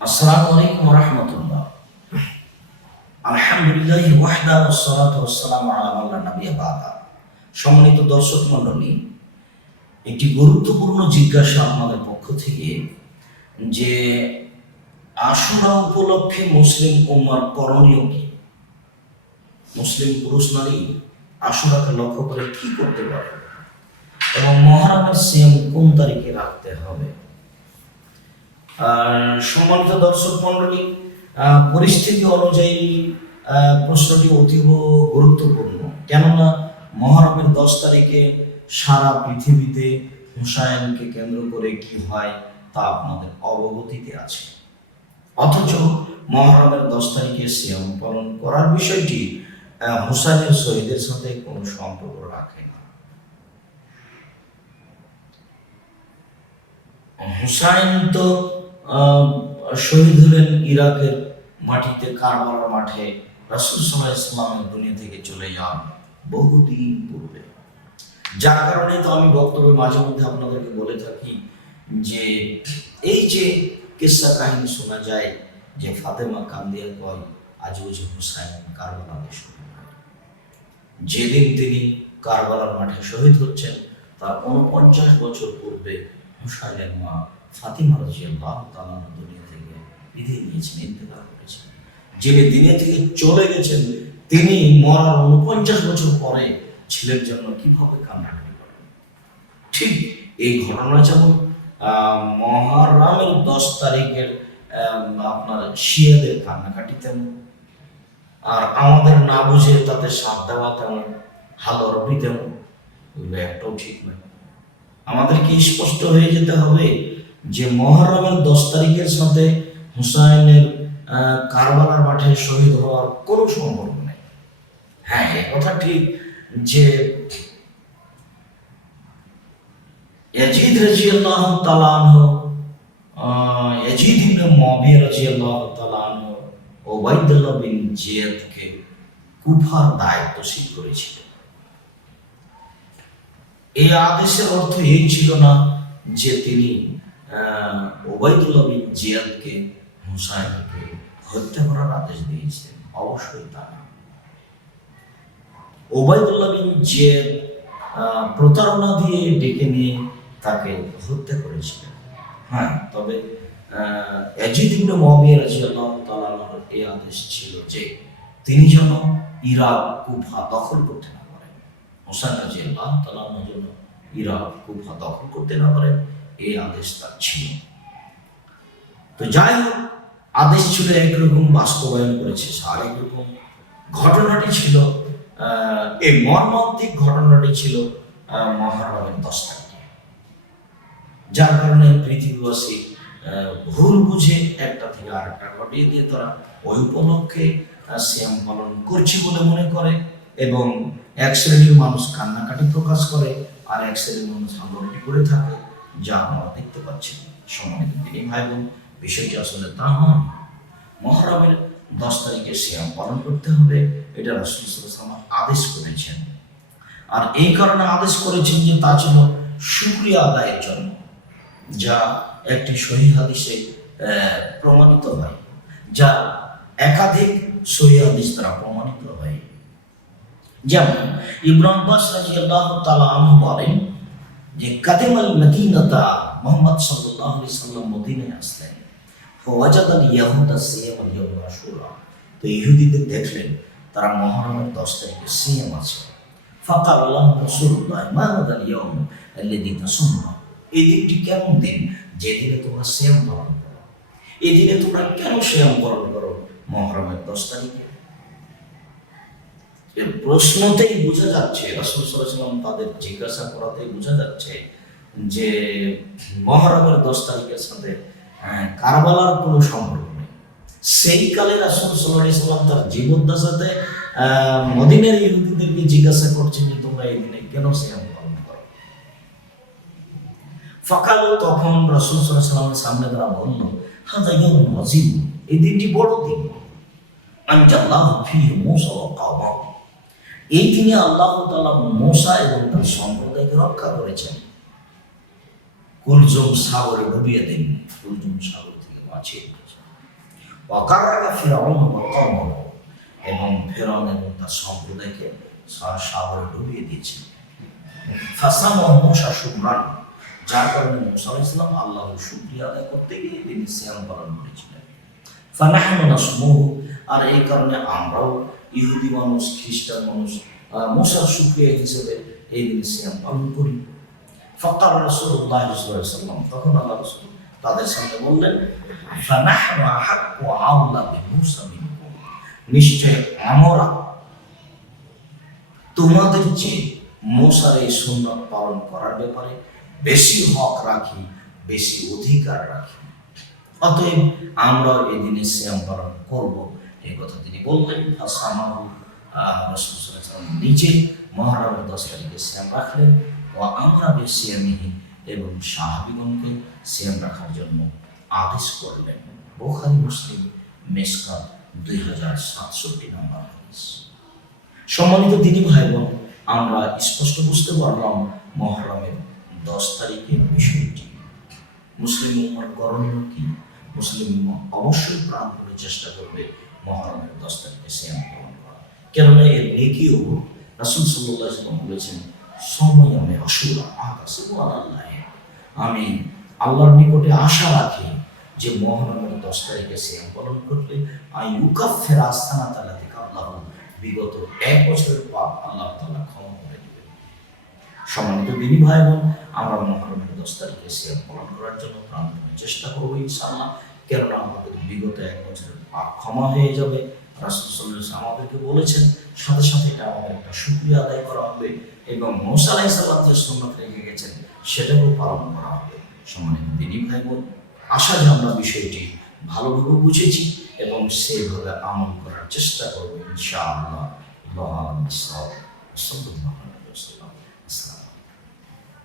আসসালামু আলাইকুম রহমতুল্লাহ। আলহামদুলিল্লাহ ওয়াহদা ওয়াসসালাতু ওয়াসসালামু আলা মান লা নাবিয়্যা বাদা। সম্মানিত দর্শক মণ্ডলী, একটি গুরুত্বপূর্ণ জিজ্ঞাসা আমাদের পক্ষ থেকে যে আশুরা উপলক্ষে মুসলিম উম্মার করণীয় কি? মুসলিম পুরুষ নারী আশুরাকে লক্ষ্য করে কি করতে পারে এবং মহারামের সিএম কোন তারিখে রাখতে হবে? সম্মানিত দর্শক মন্ডলী পরিস্থিতি অনুযায়ী প্রশ্নটি অতীব গুরুত্বপূর্ণ। কেননা মহরমের দশ তারিখে সারা পৃথিবীতে হুসায়নকে কেন্দ্র করে কি হয়, তা আপনাদের অবগতিতে আছে। অথচ মহরমের দশ তারিখে সিয়াম পালন করার বিষয়টি হুসাইনের শহীদের সাথে কোনো সম্পর্ক রাখে না। হুসাইন তো শহীদ হলেন ইরাকের মাটিতে কারবালার মাঠে রাসুল সাল্লাহ ইসলামের দুনিয়া থেকে চলে যান বহুদিন পূর্বে। যার কারণে তো আমি বক্তব্যে মাঝে মধ্যে আপনাদেরকে বলে থাকি যে এই যে কিসা কাহিনী শোনা যায় যে ফাতেমা কান্দিয়া কয়, আজ বুঝে হুসাইন কারবালাতে শহীদ যেদিন তিনি কারবালার মাঠে শহীদ হচ্ছেন, তার উনপঞ্চাশ বছর পূর্বে হুসাইনের মা ফাতিমা রাজিয়াল্লাহু তাআলা দুনিয়া থেকে বিদায় নিয়েছেন, ইন্তেকাল করেছেন। যিনি দুনিয়া থেকে চলে গেছেন, তিনি মরার উনপঞ্চাশ বছর পরে ছেলের জন্য কীভাবে কান্নাকাটি করেন? ঠিক এই ঘটনা যেমন মহারামের দশ তারিখের আপনার শিয়াদের কান্নাকাটি তেমন, আর আমাদের না বুঝে তাতে সাথ দেওয়া তেমন হাল অরবি তেমন ওগুলো একটাও ঠিক নয়। আমাদেরকে স্পষ্ট হয়ে যেতে হবে? যে মহরমের দশ তারিখের সাথে হুসাইনের কারবালার মাঠে শহীদ হওয়ার কোনো সম্পর্ক নেই। হ্যাঁ এ কথা ঠিক যে ইয়াজিদ রাজিয়াল্লাহু আহ, ইয়াজিদ ইবনে মুয়াবিয়া রাজিয়াল্লাহু তাআলা আনহু ওবাইদুল্লাহ বিন জিয়াদকে কুফার দায়িত্বশীল করেছিলেন এই আদেশের অর্থ এই ছিল না যে তিনি আহ, ওবাইদুল্লাহ বিন জিয়াদকে হুসাইনকে হত্যা করার আদেশ দিয়েছেন। অবশ্যই তা না। ওবাইদুল্লাহ বিন জিয়াদ প্রতারণা দিয়ে ডেকে নিয়ে তাকে হত্যা করেছিলেন। হ্যাঁ তবে আহ, ইয়াজিদ ইবনে মুয়াবিয়া রাদিয়াল্লাহু তাআলা এই আদেশ ছিল যে তিনি যেন ইরাক কুফা দখল করতে না পারেন। হোসেন রাজিয়াল্লাহু তাআলা জন্য ইরাক কুফা দখল করতে না পারেন। এই আদেশ তার ছিল। তো যাই হোক আদেশ ছিল একরকম বাস্তবায়ন করেছে আর একরকম ঘটনাটি ছিল এই মর্মান্তিক ঘটনাটি ছিল আহ, মহারমের দশ তারিখে। যার কারণে পৃথিবীবাসী ভুল বুঝে একটা থেকে আরেকটা ঘটিয়ে দিয়ে তারা ওই উপলক্ষে সিয়াম পালন করছি বলে মনে করে এবং এক শ্রেণির মানুষ কান্নাকাটি প্রকাশ করে আর এক শ্রেণির মানুষ আন্দোলনটি করে থাকে। যা আমরা দেখতে পাচ্ছি। সম্মানিত তিনি ভাই বোন বিষয়টি আসলে তা নয়। মহরমের দশ তারিখে সিয়াম পালন করতে হবে, এটা রাসুল সাল্লাল্লাহু আদেশ করেছেন। আর এই কারণে আদেশ করেছেন যে তা ছিল শুক্রিয়া আদায়ের জন্য, যা একটি সহি হাদিসে প্রমাণিত হয়, যা একাধিক সহি হাদিস দ্বারা প্রমাণিত হয়। যেমন ইব্রাহিম আব্বাস রাদিয়াল্লাহু তাআলা আনহু বলেন যে কাদিমাল মদিনাতা মুহাম্মদ সাল্লাল্লাহু আলাইহি সাল্লাম মদিনায় আসলেন। ফাওয়াজাদা ইয়াহুদা সিয়াম ইয়াউম আশুরা। তো ইহুদিদের দেখলেন, তারা মহরমের দশ তারিখে সিয়াম আছে। ফাকাল আল্লাহ রাসূলুল্লাহ, মা হাদাল ইয়াউম আল্লাযী তাসুমনা এই দিনটি কেমন দিন? যেদিনে তোমরা সিয়াম পালন করো। এই দিনে তোমরা কেন সিয়াম পালন করো? মহরমের দশ তারিখে এর প্রশ্নতেই বোঝা যাচ্ছে রাসূল সাল্লাল্লাহু তাদের জিজ্ঞাসা করাতেই বোঝা যাচ্ছে যে মহরমের দশ তারিখের সাথে আহ, কারবালার কোনো সম্পর্ক নেই। সেই কালে রাসূল আলাইহি তার মদিনার ইহুদিদেরকে জিজ্ঞাসা করছেন যে তোমরা এই দিনে কেন সিয়াম পালন করো? ফকাল তখন রাসূল সাল্লাল্লাহু সামনে তারা বলল ইয়াউমুন আযীম এই দিনটি বড় দিন আনজাল্লাহু ফীহি মূসা এই দিনে আল্লাহ তাআলা মূসা এবং তার সম্প্রদায়কে রক্ষা করেছেন। কুলজুম সাগরে ডুবিয়ে দেন কুলজুম সাগর থেকে বাঁচিয়ে দিয়েছেন। অকারাকা ফেরাউন কম, এবং ফেরাউন এবং তার সম্প্রদায়কে সাগরে ডুবিয়ে দিয়েছিল ফাসাম মশা সুমরান যার কারণে মুসা ইসলাম আল্লাহর শুক্রিয়া আদায় করতে গিয়ে তিনি সিয়াম পালন করেছিলেন। আর এই কারণে আমরাও ইহুদি মানুষ, খ্রিস্টান মানুষ শুক্রিয়া হিসেবে এই দিন সিয়াম পালন করি। তখন আল্লাহ তাদের সামনে বললেন, ফানাহনু আহাক্কু আওলা বিমূসা মিনকুম। নিশ্চয় আমরা তোমাদের চেয়ে মূসার এই সুন্নত পালন করার ব্যাপারে বেশি হক রাখি, বেশি অধিকার রাখি। অতএব আমরা এই দিনে শ্যাম পালন করব। এই কথা তিনি বললেন। নিজে মহরমের দশ তারিখে শ্যাম রাখলেন ও আমরা বেশিয়ামিহি এবং সাহাবিগণকে শ্যাম রাখার জন্য আদেশ করলেন। বোখারি, মুসলিম, মেসকাত দুই হাজার সাতষট্টি নম্বর সম্মানিত দিদি ভাই বোন আমরা স্পষ্ট বুঝতে পারলাম মহরমের দশ তারিখের বিষয়টি। মুসলিম উম্মার করণীয় কি? মুসলিম অবশ্যই প্রাণ করে চেষ্টা করবে মহরমের দশ তারিখে শ্যাম পালন করা কেননা এর নেকিও রাসুল সাল্লাহ সাল্লাম বলেছেন সময় আমি আকাশে আল্লাহ আমি আল্লাহর নিকটে আশা রাখি যে মহরমের দশ তারিখে শ্যাম পালন করলে আই উকাফের আস্থানা তালা থেকে আল্লাহ বিগত এক বছরের পাপ আল্লাহ তালা ক্ষমা করে দিবেন। সম্মানিত দিনী ভাই বোন আমরা মহরমের দশ তারিখে সিয়াম পালন করার জন্য প্রাণপণে চেষ্টা করব ইনশাআল্লাহ। কেননা আমাদের বিগত এক বছরের পাপ ক্ষমা হয়ে যাবে। রাসূল সাল্লাল্লাহু আলাইহি ওয়াসাল্লাম আমাদেরকে বলেছেন, সাথে সাথে এটা আমাদের একটা শুকরিয়া আদায় করা হবে এবং মুসা আলাইহিস সালাম যে সুন্নাত রেখে গেছেন, সেটাকেও পালন করা হবে। সম্মানিত দিনী ভাই বোন আশা যে আমরা বিষয়টি ভালোভাবে বুঝেছি এবং সেইভাবে আমল করার চেষ্টা করব ইনশাআল্লাহ। আল্লাহ ওয়াসাল্লাম। আসসালামু